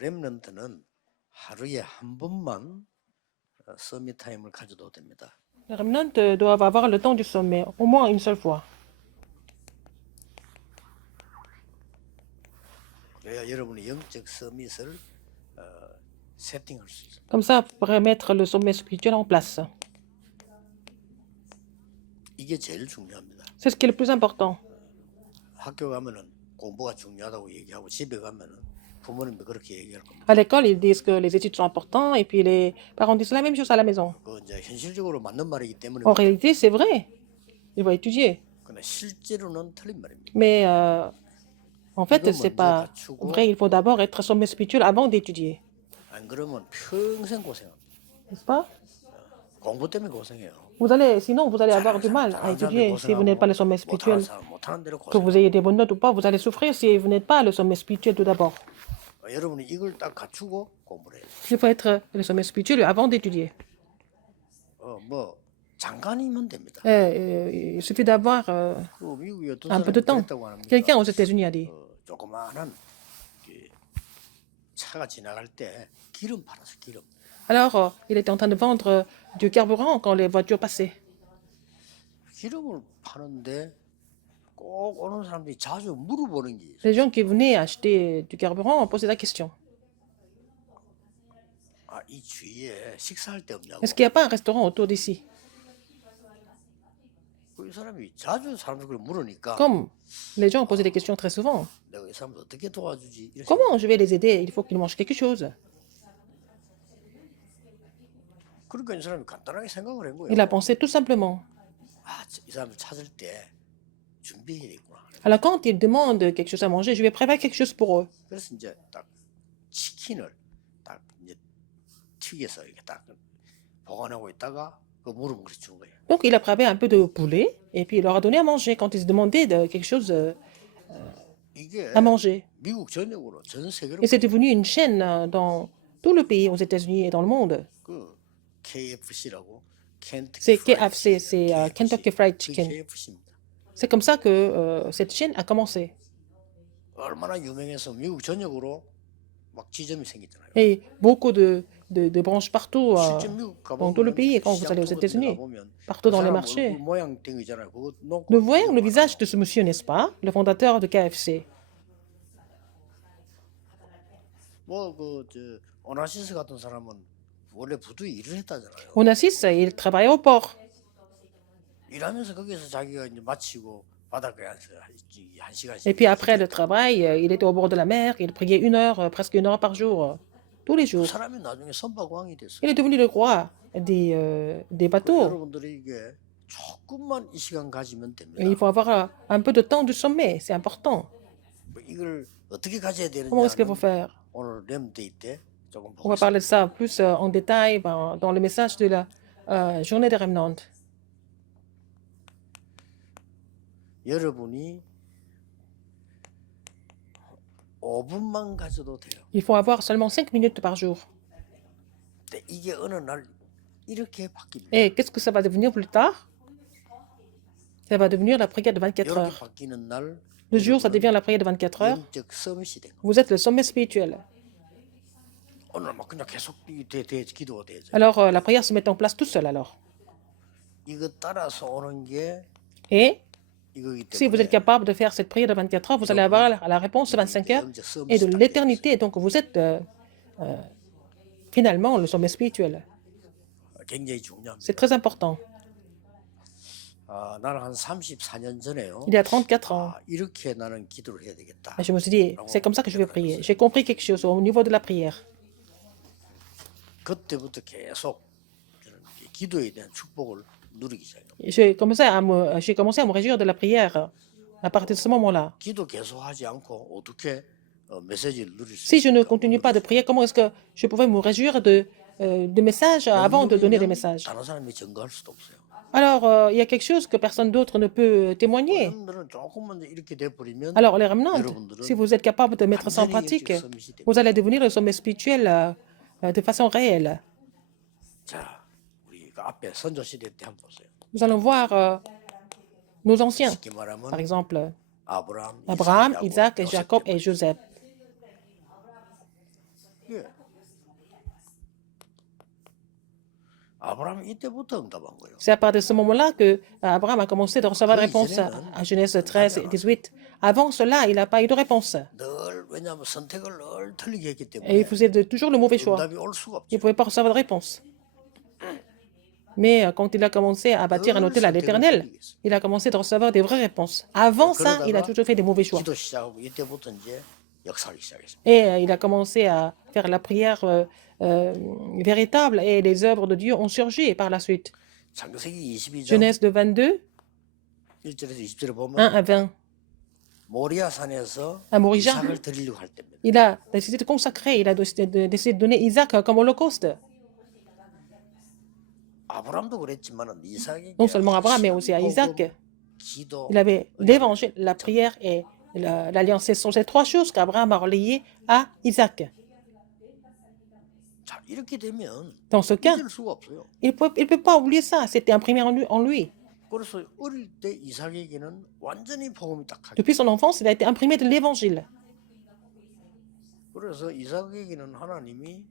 렘넌트는 하루에 한 번만 서밋 타임을 가져도 됩니다. Les remnants doivent avoir le temps du sommet, au moins une seule fois. 그래야 여러분의 영적 서밋을 세팅할 수 있습니다. Comme ça, vous pourrez mettre le sommet spirituel en place. 이게 제일 중요합니다. C'est ce qui est le plus important. 학교 가면은 공부가 중요하다고 얘기하고 집에 가면은 부모님도 그렇게 얘기할 겁니다. À l'école, ils disent que les études sont importantes et puis les parents disent la même chose à la maison. 그 이제 현실적으로 맞는 말이기 때문에 En réalité, c'est vrai. Il va étudier. 그러나 실제로는 틀린 말입니다. Mais en fait, c'est pas vrai. Il faut d'abord être sommet spirituel avant d'étudier. 안 그러면 평생 고생합니다. N'est-ce pas? 공부 때문에 고생해요. Sinon, vous allez avoir du mal à étudier si vous n'êtes pas le sommet spirituel. 못하는 대로 Que 고생. vous ayez des bonnes notes ou pas, vous allez souffrir si vous n'êtes pas le sommet spirituel tout d'abord. 여러분이 이걸 딱 갖추고 공부를 해요. Il faut être le sommet spirituel avant d'étudier. 뭐 장관이면 됩니다. Il suffit d'avoir 그 미국에 어떤 un peu de 사람이 temps. 그랬다고 합니다. Quelqu'un aux États-Unis a dit. 조그마한 차가 지나갈 때 기름 팔아서 기름. Alors, il était en train de vendre du carburant quand les voitures passaient. 기름을 파는데 꼭 오는 사람들이 자주 물어보는 게 있어요. Les gens qui venaient acheter du carburant posaient la question. 이 주위에 식사할 데 없냐고. Est-ce qu'il n'y a pas un restaurant autour d'ici? 이 사람이 자주 사람들 그걸 물으니까 Comme les gens posaient des questions très souvent. 내가 이 사람들 어떻게 도와주지? 이렇게 Comment je vais les aider? Il faut qu'ils mangent quelque chose. 그러니까 이 사람이 간단하게 생각을 한 거예요. Il a pensé tout simplement. 이 사람을 찾을 때 준비해야 되구나. Alors quand ils demandent quelque chose à manger, je vais préparer quelque chose pour eux. 그래서 이제 딱 치킨을 딱 이제 튀겨서 이렇게 딱 보관하고 있다가 그 물은 그렇게 준 거예요. Donc il a préparé un peu de poulet et puis il leur a donné à manger quand ils se demandaient quelque chose 이게 à manger. 미국 전역으로 전 세계로 Et c'est devenu une chaîne dans tout le pays, aux États-Unis et dans le monde. 그 KFC라고 C'est KFC, c'est Kentucky Fried Chicken. KFC입니다. C'est comme ça que cette chaîne a commencé. 얼마나 유명해서 미국 전역으로 막 지점이 생기잖아요. Et beaucoup de branches partout 실제 미국 dans tout le pays. Et quand vous allez aux États-Unis, partout dans les marchés, 모양 땡이잖아요. 그거 놓고 nous voyons le visage de ce monsieur, n'est-ce pas? Le fondateur de KFC. 뭐그 오나시스 같은 사람은 원래 부두에 일을 했다잖아요. Onassis, il travaillait au port. 일하면서 거기서 자기가 이제 마치고 바닷가에 앉아서 한 시간씩. Et puis après le travail, il était au bord de la mer, il priait presque une heure par jour, tous les 그 jours. 사람이 나중에 선박왕이 됐어요. Il est devenu le roi des bateaux. 여러분들이 이게 조금만 이 시간 가지면 됩니다. Et il faut avoir un peu de temps du sommet, c'est important. 이걸 어떻게 가져야 Comment est-ce qu'il faut 되는지 faire? 오늘 렘데이 때 조금 On va 보겠습니다. parler de ça plus en détail dans le message de la journée des remnants. 여러분이 5분만 가져도 돼요. Il faut avoir seulement 5 minutes par jour. 근데 이게 어느 날 이렇게 바뀝니다. Et qu'est-ce que ça va devenir plus tard? Ça va devenir la prière de 24 이렇게 heures. 바뀌는 날 Le jour, ça devient la prière de 24 heures. 영적 서밋이 된 거예요. Vous êtes le sommet spirituel. 오늘 막 그냥 계속 기도가 되죠. Alors, la prière se met en place tout seul alors. 이거 따라서 오는 게 Et 이거기 si vous êtes 때문에 capable de faire cette prière de 24 heures, vous allez avoir la réponse de 25 heures 영적 서밋이 et de 딱 돼요. l'éternité. Donc, vous êtes finalement le sommet spirituel. 굉장히 중요합니다. C'est très important. 나는 한 34년 전에요. Il y a 34 ans, 이렇게 나는 기도를 해야 되겠다. je me suis dit, c'est comme ça que je vais prier. J'ai compris quelque chose au niveau de la prière. 그때부터 계속 저는 기도에 대한 축복을 누리기 시작해요. J'ai commencé à me réjouir de la prière à partir de ce moment-là. 기도 계속하지 않고 어떻게 메시지를 누릴 수 Si je ne 있을까? continue pas de prier, comment est-ce que je pouvais me réjouir de messages avant de donner des messages? 다른 사람이 증거할 수도 없어요. Alors, il y a quelque chose que personne d'autre ne peut témoigner. 여러분들은 조금만 이렇게 돼버리면 Alors, les remnants, si vous êtes capable de mettre ça en pratique, vous allez devenir le sommet spirituel de façon réelle. 자, 우리 그 앞에 선조 시대 때 한번 보세요. Nous allons voir nos anciens, 쉽게 말하면 par exemple 아브라함, Abraham, 이삭, Isaac, 야곱, Jacob 요셉 et Joseph. 예. 아브라함이 이때부터 응답한 거예요. C'est à partir de ce moment-là que Abraham a commencé de recevoir des réponses à Genèse 13 et 18. Avant cela, il n'a pas eu de réponse. 늘 왜냐하면 선택을 늘 틀리게 했기 Et il 때문에 faisait toujours le mauvais choix. 응답이 올 수가 Il ne 없죠. pouvait pas recevoir de réponse. Mais quand il a commencé à bâtir un hôtel à l'Éternel, il a commencé de recevoir des vraies réponses. Avant ça, il a toujours fait des mauvais choix. 기도 시작하고 이때부터 이제 역사하기 시작했습니다. Et il a commencé à faire la prière véritable et les œuvres de Dieu ont surgi par la suite. 창세기 22장 Genèse de 22, 1절에서 20절에 1 보면 à 20. 모리아 산에서 À Morija, 이삭을 드리려고 할 때입니다. il a décidé de consacrer, il a décidé de donner Isaac comme holocauste. 아브람도 그랬지만 이삭에게 Non seulement à Abraham, mais aussi à Isaac. 기도 Il avait l'évangile, la prière et l'alliance. Ce sont ces trois choses qu'Abraham a relayées à Isaac. 자, 이렇게 되면 Dans ce cas, 잊을 수가 없어요. il ne peut pas oublier ça. C'était imprimé en lui. 그래서 어릴 때 이삭에게는 완전히 복음이 딱 하게. Depuis son enfance, il a été imprimé de l'évangile. 그래서 이삭에게는 하나님이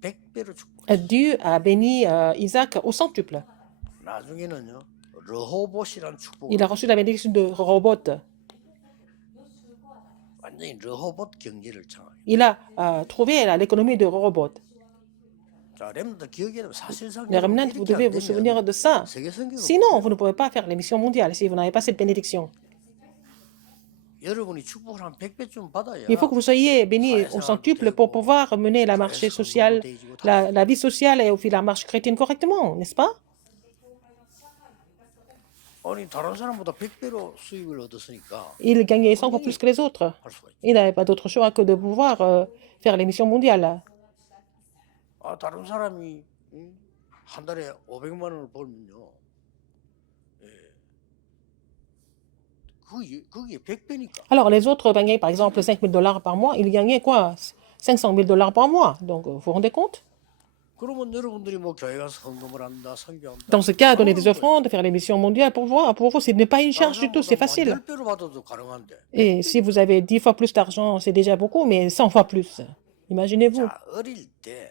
100배로 축복. Dieu a béni Isaac au centuple. 나중에는요 르호봇이라는 축복을 Il a reçu la bénédiction de Rehoboth. 완전히 르호봇 경제를 창하게. Il a trouvé l'économie de Rehoboth. 자, 렘들 기억에는 사실상 Les remnants, vous devez vous souvenir de ça. 세계 성경을 Sinon, vous ne pouvez pas faire l'émission mondiale si vous n'avez pas cette bénédiction. 여러분이 축복을 한 100배쯤 받아야 Il faut que vous soyez bénis au centuple pour pouvoir mener la marche sociale, la vie sociale et aussi la marche chrétienne correctement, n'est-ce pas? 아니 다른 사람보다 100배로 수입을 얻었으니까 Il gagnait 100 fois plus que les autres. 할 수가 있죠. Il n'avait pas d'autre choix que de pouvoir faire l'émission mondiale. 아, 다른 사람이 한 달에 500만 원을 벌면요. 예. 그게 100배니까. Alors, les autres gagnaient par exemple 5 000 dollars par mois. Ils gagnaient quoi? 500 000 dollars par mois. Donc, vous vous rendez compte? 그러면 여러분들이 뭐 교회 가서 헌금을 한다, 선교한다. Dans ce cas, donner des offrandes, faire l'émission mondiale, pour vous, ce n'est pas une charge du tout, c'est facile. 10배로 받아도 가능한데. Et si vous avez 10 fois plus d'argent, c'est déjà beaucoup, mais 100 fois plus. Imaginez-vous. 자, 어릴 때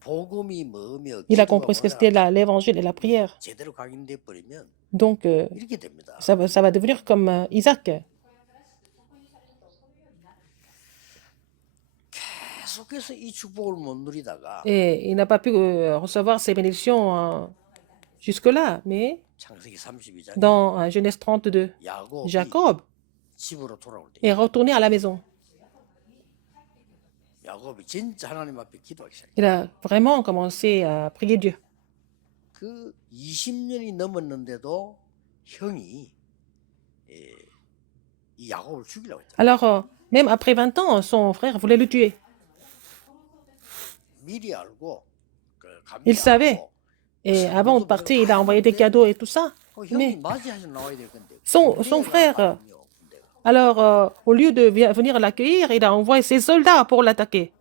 복음이 뭐며 Il a 기도가 compris ce que 뭐냐 c'était l'évangile et la prière. 제대로 각인돼 버리면 Donc, 이렇게 됩니다. ça va devenir comme Isaac. 계속해서 이 축복을 못 누리다가 Et il n'a pas pu recevoir ces bénédictions jusque-là. Mais 창세기 32장에 dans Genèse 32, 야곱이 Jacob 집으로 돌아올 때 est retourné à la maison. 야곱이 진짜 하나님 앞에 기도하기 시작해요. Il a vraiment commencé à prier Dieu. 그 20년이 넘었는데도 형이 이 야곱을 죽이려고 했잖아요. Alors, même après 20 ans, son frère voulait le tuer. 미리 알고 그 Il savait. 감기하고 Et avant de partir, il a envoyé des cadeaux et tout ça. 형이 Mais 맞이하셔 나와야 될 건데 son frère, alors, au lieu de venir l'accueillir, il a envoyé ses soldats pour l'attaquer.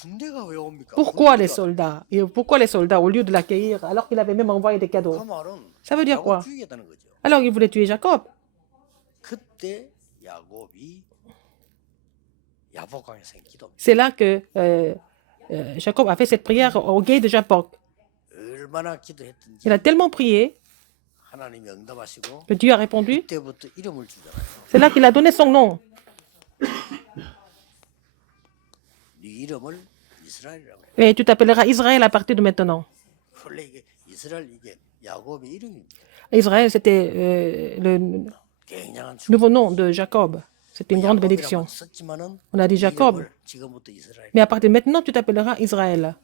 군대가 왜 옵니까? Pourquoi les soldats? Et pourquoi les soldats au lieu de l'accueillir alors qu'il avait même envoyé des 그 cadeaux? 말은 Ça veut dire quoi? 야곱 죽이겠다는 거죠. Alors il voulait tuer Jacob. 그때 야곱이 야복강에 생기도 C'est là que Jacob a fait cette prière au gué de Jabbok. 얼마나 기도했든지 Il a tellement prié 하나님이 응답하시고 que Dieu a répondu. 그때부터 이름을 주잖아요. C'est là qu'il a donné son nom. 네 이름을 이스라엘이라고 해요. Et tu t'appelleras Israël à partir de maintenant. 원래 이게 이스라엘 이게 야곱의 이름입니다. Israël, c'était le 굉장한 축복. nouveau nom de Jacob. C'était une grande bénédiction. 야곱이라고 썼지만은 On a dit Jacob. 이름을 지금부터 이스라엘. Mais à partir de maintenant, tu t'appelleras Israël.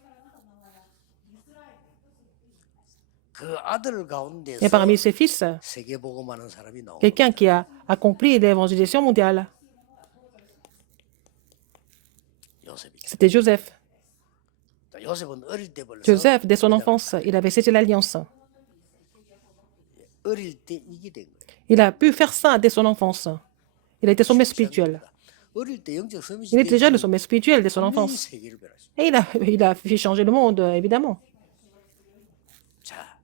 그 아들 가운데서 Et parmi ses fils, 세계 복음하는 사람이 나오고 quelqu'un qui a accompli l'évangélisation mondiale, 요셉이. c'était Joseph. 요셉은 어릴 때 벌써 Joseph, dès son enfance, il avait saisi l'alliance. 어릴 때 이게 된 거예요. Il a pu faire ça dès son enfance. Il a été sommet spirituel. 어릴 때 영적 서밋이 Il était déjà le sommet spirituel dès son enfance. 세계를 변하시. Et il a fait changer le monde, évidemment. 자,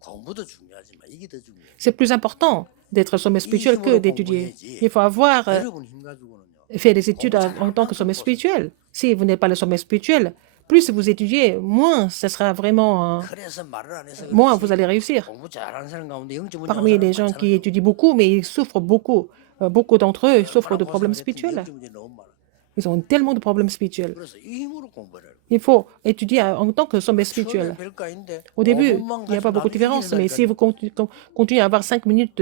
공부도 중요하지만 이게 더 중요해요. C'est plus important d'être sommet spirituel que d'étudier. Il faut avoir 여러분 힘 가지고는요. faire des études en tant que sommet spirituel. Si vous n'êtes pas le sommet spirituel, plus vous étudiez, moins ce sera vraiment, 그래서 말을 안 해서 moins vous 그렇지. allez réussir. 공부 잘하는 사람 가운데 0.5 Parmi les gens qui étudient beaucoup, mais ils souffrent beaucoup. Beaucoup d'entre eux souffrent de problèmes spirituels. 0.5 문제 너무 많아. Ils ont tellement de problèmes spirituels. 그래서 이 힘으로 공부를 해요. Il faut étudier en tant que sommet spirituel. 처음에 별거 아닌데 Au début, 5분만 il n'y a pas 가지고 beaucoup de 나중에 différence, mais si 이긴다니까요. vous continuez à avoir 5 minutes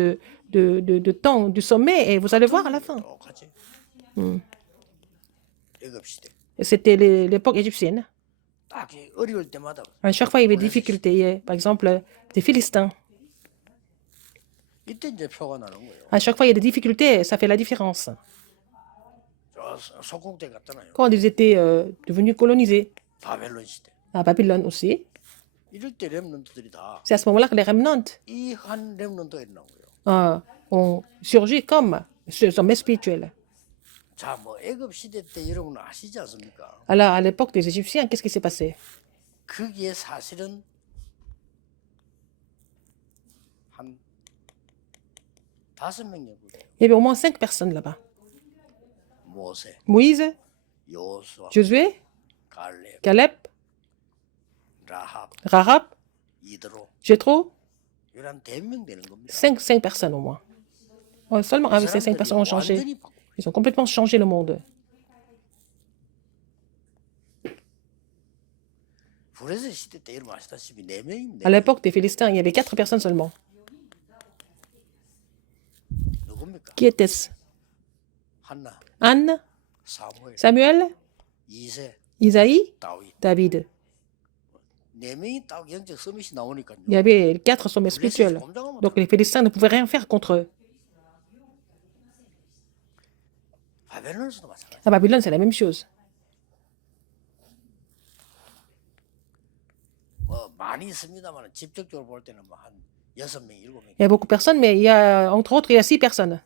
de temps du sommet, et vous allez voir à la fin. 똑같이. 애굽 시대. C'était l'époque égyptienne. 딱 어려울 때마다 À chaque fois, il y avait des difficultés. Par exemple, des Philistins. 이때 이제 표가 나는 거예요. À chaque fois, il y a des difficultés, ça fait la différence. 저 속국대 갔잖아요. Quand ils étaient devenus colonisés, 바벨론 시대. à Babylone aussi, 이럴 때 렘넌트들이 다 c'est à ce moment-là que les remnants 이 한 렘넌트가 있는 거예요. ont surgi comme ce sommet spirituel. 자, 뭐 애굽 시대 때 여러분 아시지 않습니까? Alors, à l'époque des Égyptiens, qu'est-ce qui s'est passé? 그게 사실은 한 5명 정도 돼요. Il y avait au moins 5 personnes là-bas. 모세, Moïse, 여호수아, Josué, 갈렙, Caleb, 라합, Rahab, 이드로 Jéthro, 이런 대명 되는 겁니다. 5 personnes au moins. Seulement avec ces 5 personnes ont changé. 완전히 바꿔. Ils ont complètement changé le monde. 브레스 시대 때 여러분 아시다시피 4명인데 À l'époque des Philistins, il y avait 4 personnes seulement. 누굽니까? Qui étaient-ce? 한나, Anne, 사무엘, Samuel, 이세, Isaïe, 다윗. David. 4명이 딱 영적 서밋이 나오니까요. Il y avait 4 sommets spirituels. Donc les Philistins ne pouvaient rien faire contre eux. 바벨론에서도 마찬가지. À Babylone, c'est la même chose. 뭐 많이 있습니다만 직접적으로 볼 때는 뭐 한 6명, 7명. Il y a beaucoup de personnes, mais il y a, entre autres, il y a 6 personnes.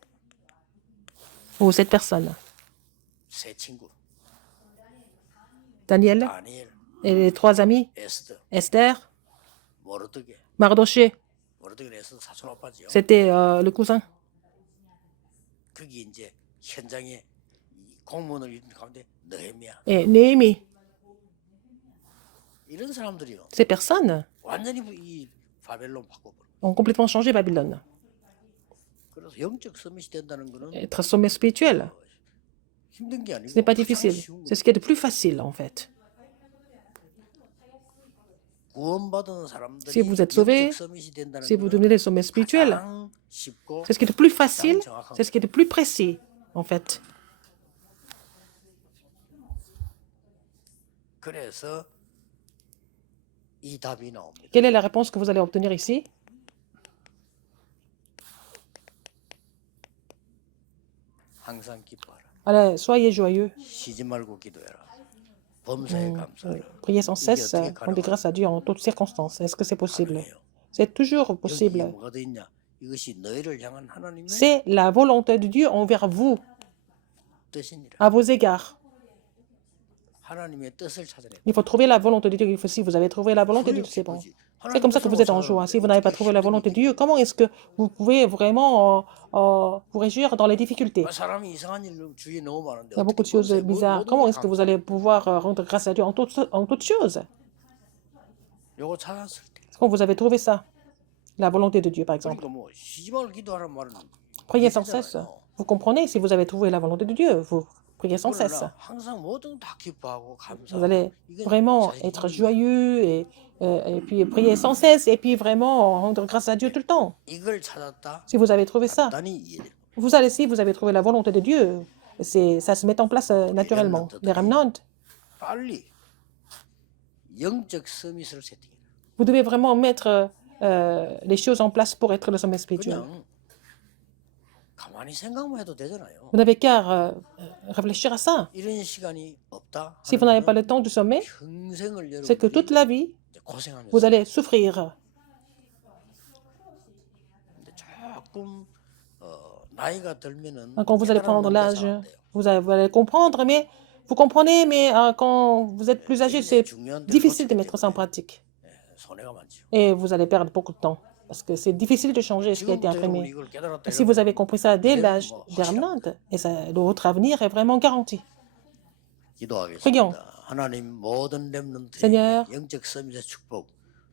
Ou 7 personnes. 세 친구, Daniel 다니엘, et les 3 amis, 에스더, Esther, 모르드게. Mardoché, 모르드게 에스더 사촌 오빠지요. c'était le cousin. 거기 이제 현장에 이 공문을 읽는 가운데 느헤미야 Et Néhémie. 이런 사람들이요. Ces personnes 완전히 이 바벨론 바꿔버려. ont complètement changé Babylone. 그래서 영적 서밋이 된다는 거는 Être sommet spirituel, 힘든 게 아니고 ce n'est pas 가장 difficile. 쉬운 C'est 거예요. ce qui est de plus facile, en fait. 구원받은 사람들이 Si vous êtes sauvé, 영적 서밋이 된다는 Si vous 거는 devenez des sommets spirituels, 가장 쉽고 c'est ce qui est de plus facile, c'est ce qui est de plus précis, en fait. 그래서 이 답이 나옵니다. Quelle est la réponse que vous allez obtenir ici? 항상 기뻐하라. Allez, soyez joyeux. 쉬지 말고 기도해라. 범사에 감사하라. Priez sans cesse, rendez grâce à Dieu en toutes circonstances. Est-ce que c'est possible? 가능해요. C'est toujours 여기 possible. 뭐가 돼 있냐? 이것이 너희를 향한 하나님의 C'est la volonté de Dieu envers vous, 뜻이니라. à vos égards. 하나님의 뜻을 찾아내. Il faut trouver la volonté de Dieu. Si vous avez trouvé la volonté de Dieu, c'est bon. C'est comme ça que vous êtes en joie. Si vous n'avez pas trouvé la volonté de Dieu, comment est-ce que vous pouvez vraiment vous réjouir dans les difficultés? 사람이 이상한 일 주위에 너무 많은데 Il y a beaucoup de choses bizarres. Comment est-ce que vous allez pouvoir rendre grâce à Dieu en toutes choses? 요거 찾았을 때 Quand vous avez trouvé ça, la volonté de Dieu, par exemple. 그러니까 뭐 쉬지 말고 기도하라는 말은 Priez sans cesse. Vous comprenez, si vous avez trouvé la volonté de Dieu, vous priez sans cesse. 그러나 항상 뭐든 다 기뻐하고 Vous allez 감사하고 vraiment être joyeux et puis prier sans cesse et puis vraiment rendre grâce à Dieu tout le temps. 이걸 찾았다. Si vous avez trouvé ça, 단단히 이해돼. vous allez, si vous avez trouvé la volonté de Dieu, ça se met en place naturellement. Les remnants, 빨리 영적 서밋을 세팅해. vous devez vraiment mettre les choses en place pour être le sommet spirituel. 그냥 가만히 생각만 해도 되잖아요. Vous n'avez qu'à réfléchir à ça. 이런 시간이 없다. Si vous n'avez pas le temps du sommet, 평생을 c'est que toute 여러분들이 la vie, 고생하면서 vous allez souffrir. 근데 조금 나이가 들면은 Quand vous allez prendre 깨달은 l'âge, 상황돼요. vous allez comprendre, mais vous comprenez, mais quand vous êtes plus âgé, c'est 중요한 데를 difficile de 놓치기 mettre ça en 때문에 pratique. 손해가 많죠. Et vous allez perdre beaucoup de temps. Parce que c'est difficile de changer ce qui a été 지금부터 여러분 imprimé. 이걸 깨달았다 Si vous avez 이러면 compris ça dès 이제는 l'âge 뭐 des 확실합니다. remnants, et ça, votre avenir est vraiment garanti. Prions. 기도하겠습니다. 하나님 모든 렘넌트에게 Seigneur, 영적 서밋의 축복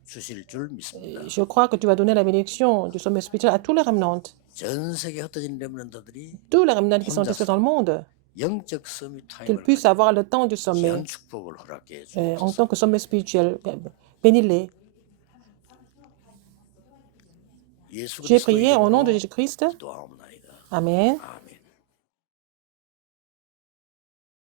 주실 줄 믿습니다. je crois que tu vas donner la bénédiction du sommet spirituel à tous les remnants. 전 세계 흩어진 렘넌트들이 Tous les remnants qui sont dispersés dans le monde, 영적 서밋 qu'ils 타임을 puissent avoir le temps du sommet 귀한 축복을 허락해 en 주옵소서. tant que sommet spirituel. Bénis-les. 예수 J'ai 그리스도의 prié au nom de 이름으로 Jésus-Christ. 기도하옵나이다. Amen. 아멘.